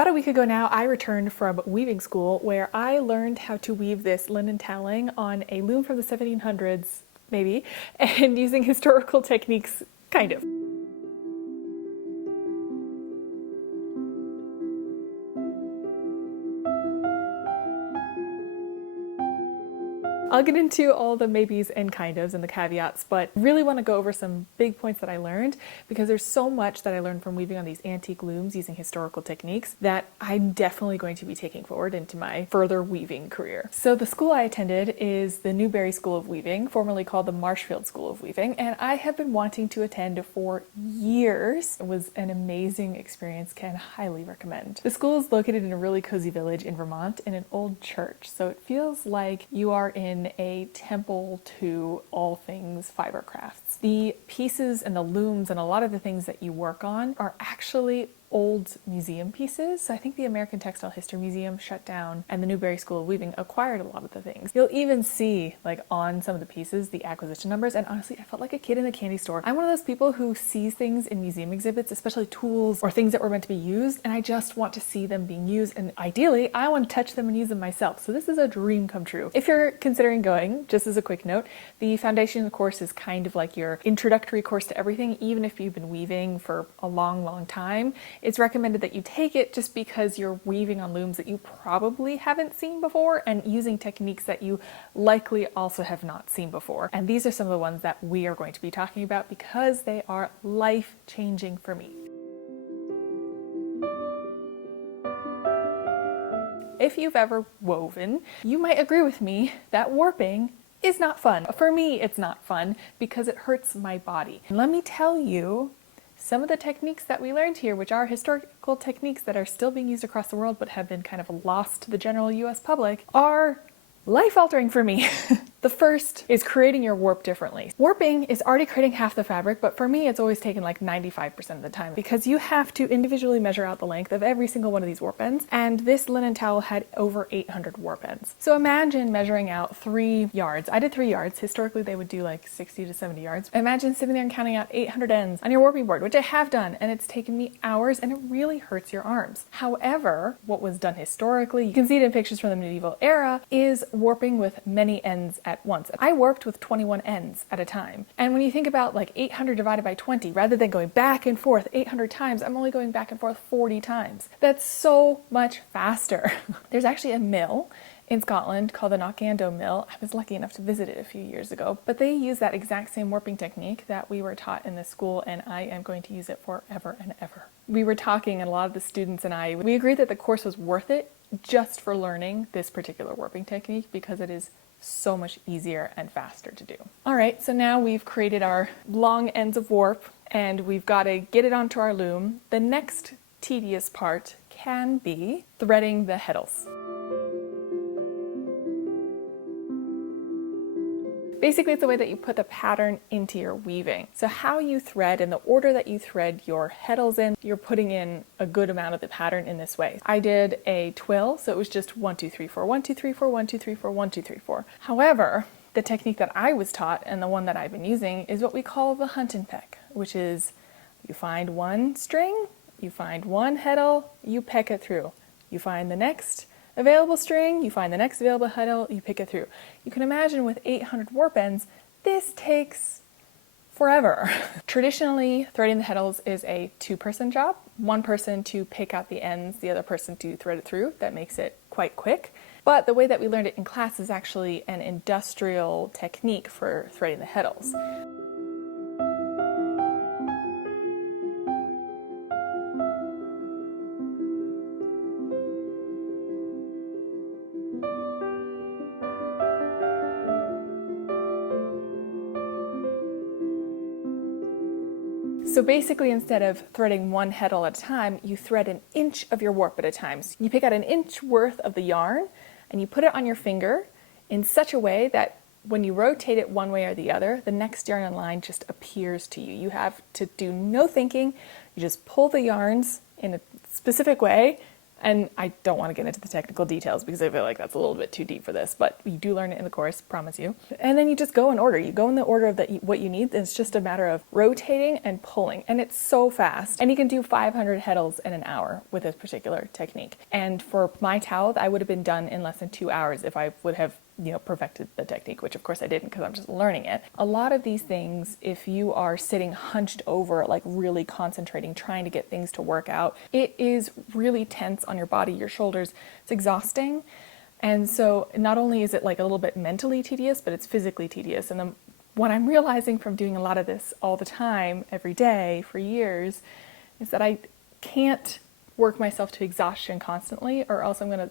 About a week ago now, I returned from weaving school where I learned how to weave this linen toweling on a loom from the 1700s, maybe, and using historical techniques, kind of. I'll get into all the maybes and kind ofs and the caveats, but really want to go over some big points that I learned because there's so much that I learned from weaving on these antique looms using historical techniques that I'm definitely going to be taking forward into my further weaving career. So the school I attended is the Newberry School of Weaving, formerly called the Marshfield School of Weaving, and I have been wanting to attend for years. It was an amazing experience, can highly recommend. The school is located in a really cozy village in Vermont in an old church, so it feels like you are in a temple to all things fiber crafts. The pieces and the looms and a lot of the things that you work on are actually old museum pieces. So I think the American Textile History Museum shut down and the Newberry School of Weaving acquired a lot of the things. You'll even see like on some of the pieces the acquisition numbers, and honestly I felt like a kid in a candy store. I'm one of those people who sees things in museum exhibits, especially tools or things that were meant to be used, and I just want to see them being used, and ideally I want to touch them and use them myself. So this is a dream come true. If you're considering going, just as a quick note, the foundation course is kind of like your introductory course to everything. Even if you've been weaving for a long time, it's recommended that you take it just because you're weaving on looms that you probably haven't seen before and using techniques that you likely also have not seen before. And these are some of the ones that we are going to be talking about because they are life-changing for me. If you've ever woven, you might agree with me that warping is not fun. For me, it's not fun because it hurts my body. And let me tell you, some of the techniques that we learned here, which are historical techniques that are still being used across the world but have been kind of lost to the general US public, are life-altering for me. The first is creating your warp differently. Warping is already creating half the fabric, but for me it's always taken like 95% of the time because you have to individually measure out the length of every single one of these warp ends, and this linen towel had over 800 warp ends. So imagine measuring out 3 yards. I did 3 yards. Historically they would do like 60 to 70 yards. Imagine sitting there and counting out 800 ends on your warping board, which I have done, and it's taken me hours and it really hurts your arms. However, what was done historically, you can see it in pictures from the medieval era, is warping with many ends at once. I warped with 21 ends at a time. And when you think about like 800 divided by 20, rather than going back and forth 800 times, I'm only going back and forth 40 times. That's so much faster. There's actually a mill in Scotland called the Knockando Mill. I was lucky enough to visit it a few years ago, but they use that exact same warping technique that we were taught in this school, and I am going to use it forever and ever. We were talking, and a lot of the students and I, we agreed that the course was worth it just for learning this particular warping technique because it is so much easier and faster to do. All right, so now we've created our long ends of warp and we've got to get it onto our loom. The next tedious part can be threading the hedles. Basically, it's the way that you put the pattern into your weaving. So how you thread and the order that you thread your hedles in, you're putting in a good amount of the pattern in this way. I did a twill, so it was just 1, 2, 3, 4, 1, 2, 3, 4, 1, 2, 3, 4, 1, 2, 3, 4. However, the technique that I was taught and the one that I've been using is what we call the hunt and peck, which is you find one string, you find one heddle, you peck it through. You find the next available string, you find the next available heddle, you pick it through. You can imagine with 800 warp ends, this takes forever. Traditionally, threading the heddles is a 2-person job. 1 person to pick out the ends, the other person to thread it through. That makes it quite quick. But the way that we learned it in class is actually an industrial technique for threading the heddles. So basically, instead of threading 1 heddle at a time, you thread an inch of your warp at a time. So you pick out an inch worth of the yarn and you put it on your finger in such a way that when you rotate it one way or the other, the next yarn in line just appears to you. You have to do no thinking. You just pull the yarns in a specific way And I don't want to get into the technical details because I feel like that's a little bit too deep for this, but you do learn it in the course, promise you. And then you just go in order. You go in the order of what you need. It's just a matter of rotating and pulling. And it's so fast. And you can do 500 hedles in an hour with this particular technique. And for my towel, I would have been done in less than 2 hours if I would have perfected the technique, which of course I didn't because I'm just learning it. A lot of these things, if you are sitting hunched over, like really concentrating, trying to get things to work out, it is really tense on your body, your shoulders. It's exhausting. And so not only is it like a little bit mentally tedious, but it's physically tedious. And then what I'm realizing from doing a lot of this all the time, every day for years, is that I can't work myself to exhaustion constantly, or else I'm going to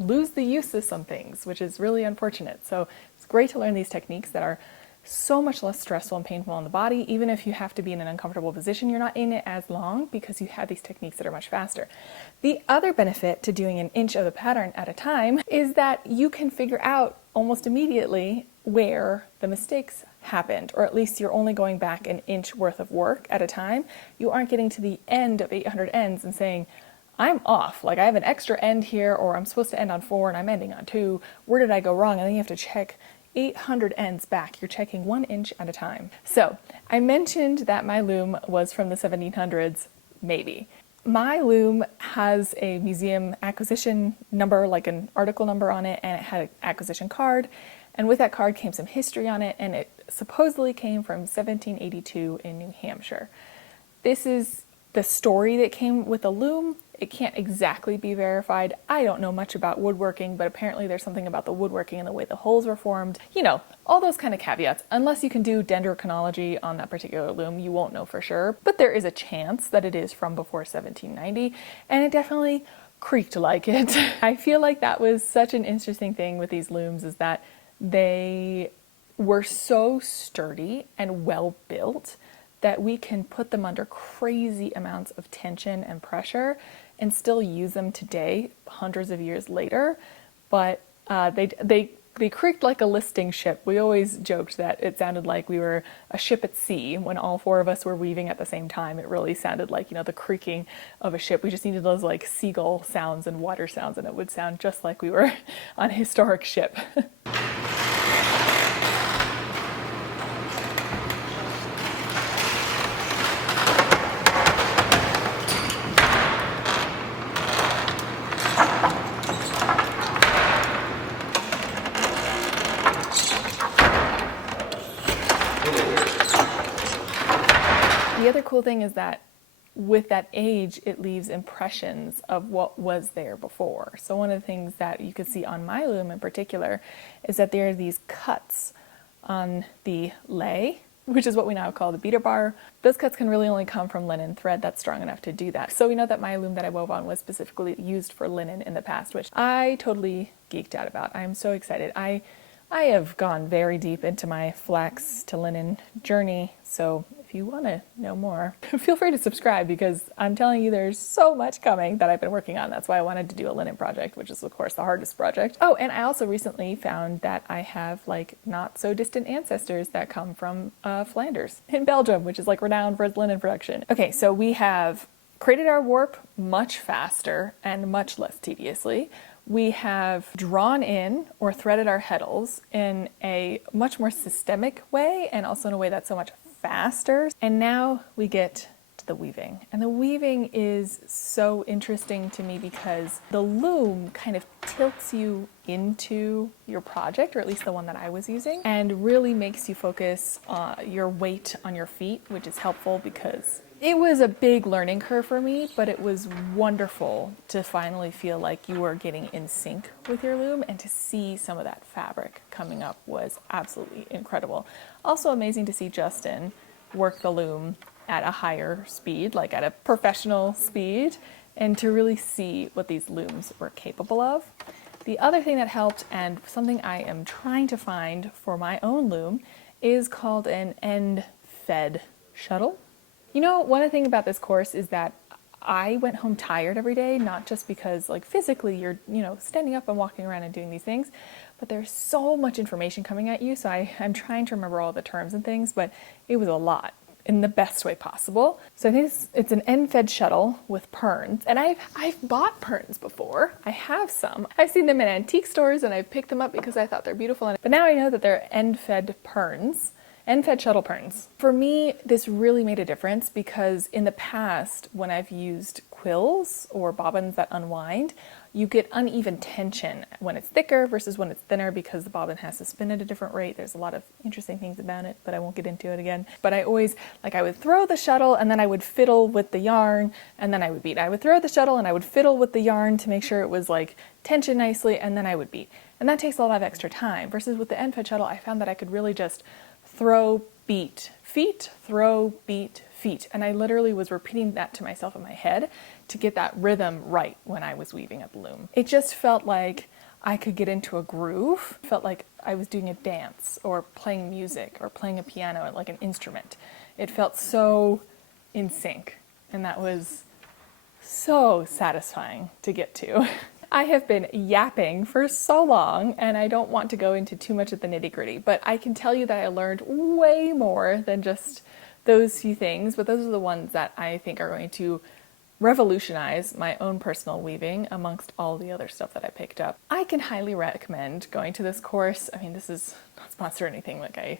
lose the use of some things, which is really unfortunate. So it's great to learn these techniques that are so much less stressful and painful on the body. Even if you have to be in an uncomfortable position, you're not in it as long because you have these techniques that are much faster. The other benefit to doing an inch of the pattern at a time is that you can figure out almost immediately where the mistakes happened, or at least you're only going back an inch worth of work at a time. You aren't getting to the end of 800 ends and saying, I'm off, like I have an extra end here, or I'm supposed to end on 4 and I'm ending on 2. Where did I go wrong? And then you have to check 800 ends back. You're checking 1 inch at a time. So I mentioned that my loom was from the 1700s, maybe. My loom has a museum acquisition number, like an article number on it, and it had an acquisition card. And with that card came some history on it, and it supposedly came from 1782 in New Hampshire. This is the story that came with the loom. It can't exactly be verified. I don't know much about woodworking, but apparently there's something about the woodworking and the way the holes were formed. You know, all those kind of caveats. Unless you can do dendrochronology on that particular loom, you won't know for sure. But there is a chance that it is from before 1790, and it definitely creaked like it. I feel like that was such an interesting thing with these looms, is that they were so sturdy and well built that we can put them under crazy amounts of tension and pressure and still use them today, hundreds of years later. But they creaked like a listing ship. We always joked that it sounded like we were a ship at sea when all 4 of us were weaving at the same time. It really sounded like, the creaking of a ship. We just needed those like seagull sounds and water sounds, and it would sound just like we were on a historic ship. The other cool thing is that with that age, it leaves impressions of what was there before. So one of the things that you could see on my loom in particular is that there are these cuts on the lay, which is what we now call the beater bar. Those cuts can really only come from linen thread that's strong enough to do that. So we know that my loom that I wove on was specifically used for linen in the past, which I totally geeked out about. I'm so excited. I have gone very deep into my flax to linen journey, so if you want to know more, feel free to subscribe, because I'm telling you there's so much coming that I've been working on. That's why I wanted to do a linen project, which is of course the hardest project. Oh, and I also recently found that I have like not so distant ancestors that come from Flanders in Belgium, which is like renowned for its linen production. Okay, so we have created our warp much faster and much less tediously. We have drawn in or threaded our hedles in a much more systemic way, and also in a way that's so much faster. And now we get to the weaving. And the weaving is so interesting to me because the loom kind of tilts you into your project, or at least the one that I was using, and really makes you focus your weight on your feet, which is helpful because it was a big learning curve for me, but it was wonderful to finally feel like you were getting in sync with your loom, and to see some of that fabric coming up was absolutely incredible. Also amazing to see Justin work the loom at a higher speed, like at a professional speed, and to really see what these looms were capable of. The other thing that helped, and something I am trying to find for my own loom, is called an endfed shuttle. You know, one thing about this course is that I went home tired every day, not just because like physically you're, standing up and walking around and doing these things, but there's so much information coming at you. So I'm trying to remember all the terms and things, but it was a lot. in the best way possible. So I think it's an endfed shuttle with perns, and I've bought perns before. I have some. I've seen them in antique stores and I've picked them up because I thought they're beautiful. But now I know that they're endfed perns. Endfed shuttle perns. For me, this really made a difference because in the past, when I've used quills or bobbins that unwind, you get uneven tension when it's thicker versus when it's thinner because the bobbin has to spin at a different rate. There's a lot of interesting things about it, but I won't get into it again. But I always, I would throw the shuttle and then I would fiddle with the yarn and then I would beat. I would throw the shuttle and I would fiddle with the yarn to make sure it was tensioned nicely, and then I would beat. And that takes a lot of extra time versus with the endfed shuttle, I found that I could really just throw, beat, feet, throw, beat, feet. And I literally was repeating that to myself in my head to get that rhythm right when I was weaving at the loom. It just felt like I could get into a groove. It felt like I was doing a dance or playing music or playing a piano like an instrument. It felt so in sync, and that was so satisfying to get to. I have been yapping for so long, and I don't want to go into too much of the nitty-gritty, but I can tell you that I learned way more than just those few things, but those are the ones that I think are going to revolutionize my own personal weaving amongst all the other stuff that I picked up. I can highly recommend going to this course. I mean, this is not sponsored or anything, I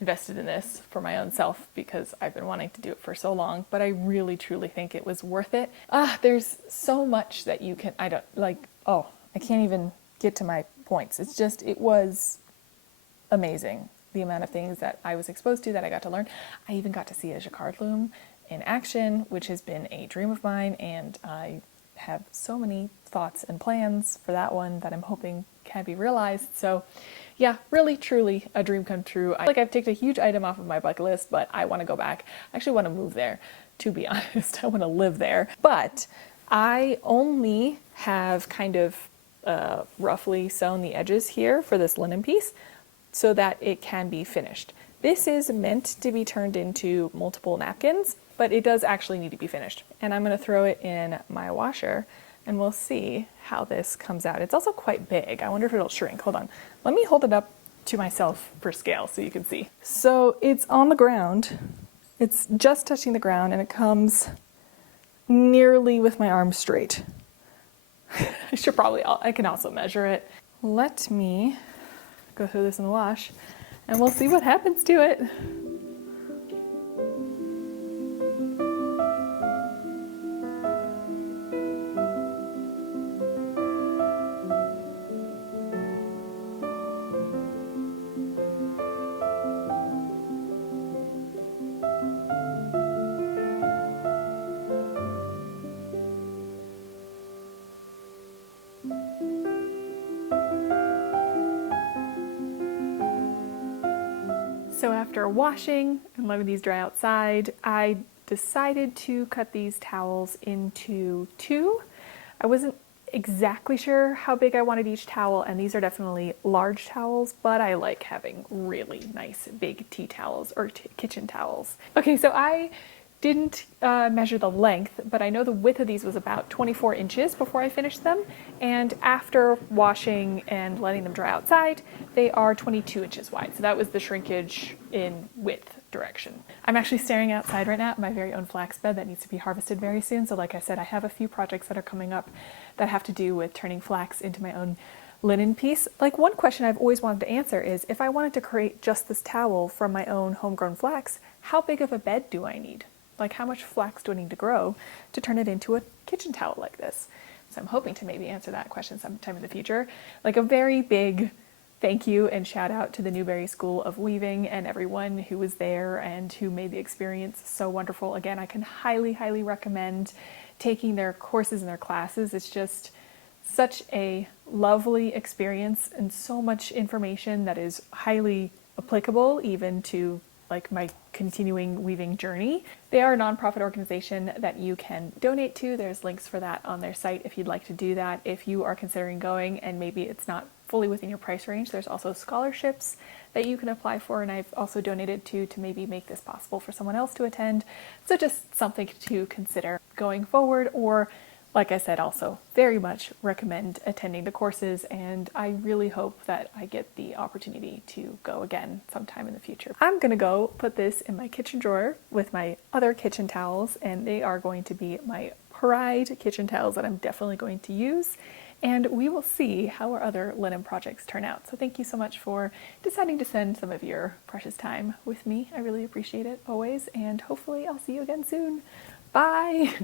invested in this for my own self because I've been wanting to do it for so long, but I really truly think it was worth it. There's so much that you can, I can't even get to my points. It was amazing, the amount of things that I was exposed to, that I got to learn. I even got to see a jacquard loom in action, which has been a dream of mine, and I have so many thoughts and plans for that one that I'm hoping can be realized. So yeah, really, truly a dream come true. I've taken a huge item off of my bucket list, but I want to go back. I actually want to move there, to be honest. I want to live there. But I only have kind of roughly sewn the edges here for this linen piece so that it can be finished. This is meant to be turned into multiple napkins, but it does actually need to be finished. And I'm going to throw it in my washer, and we'll see how this comes out. It's also quite big. I wonder if it'll shrink. Hold on. Let me hold it up to myself for scale so you can see. So it's on the ground. It's just touching the ground, and it comes nearly with my arm straight. I can also measure it. Let me go through this in the wash, and we'll see what happens to it. So after washing and letting these dry outside, I decided to cut these towels into two. I wasn't exactly sure how big I wanted each towel, and these are definitely large towels, but I like having really nice big tea towels or kitchen towels. Okay, so I didn't measure the length, but I know the width of these was about 24 inches before I finished them, and after washing and letting them dry outside, they are 22 inches wide. So that was the shrinkage in width direction. I'm actually staring outside right now at my very own flax bed that needs to be harvested very soon. So like I said, I have a few projects that are coming up that have to do with turning flax into my own linen piece. One question I've always wanted to answer is, if I wanted to create just this towel from my own homegrown flax, how big of a bed do I need? How much flax do I need to grow to turn it into a kitchen towel like this? So I'm hoping to maybe answer that question sometime in the future. A very big thank you and shout out to the Newberry School of Weaving and everyone who was there and who made the experience so wonderful. Again, I can highly, highly recommend taking their courses and their classes. It's just such a lovely experience and so much information that is highly applicable even to my continuing weaving journey. They are a nonprofit organization that you can donate to. There's links for that on their site if you'd like to do that. If you are considering going and maybe it's not fully within your price range, there's also scholarships that you can apply for, and I've also donated to maybe make this possible for someone else to attend. So just something to consider going forward, or Like I said, also very much recommend attending the courses, and I really hope that I get the opportunity to go again sometime in the future. I'm gonna go put this in my kitchen drawer with my other kitchen towels, and they are going to be my pride kitchen towels that I'm definitely going to use, and we will see how our other linen projects turn out. So thank you so much for deciding to spend some of your precious time with me. I really appreciate it always, and hopefully I'll see you again soon. Bye!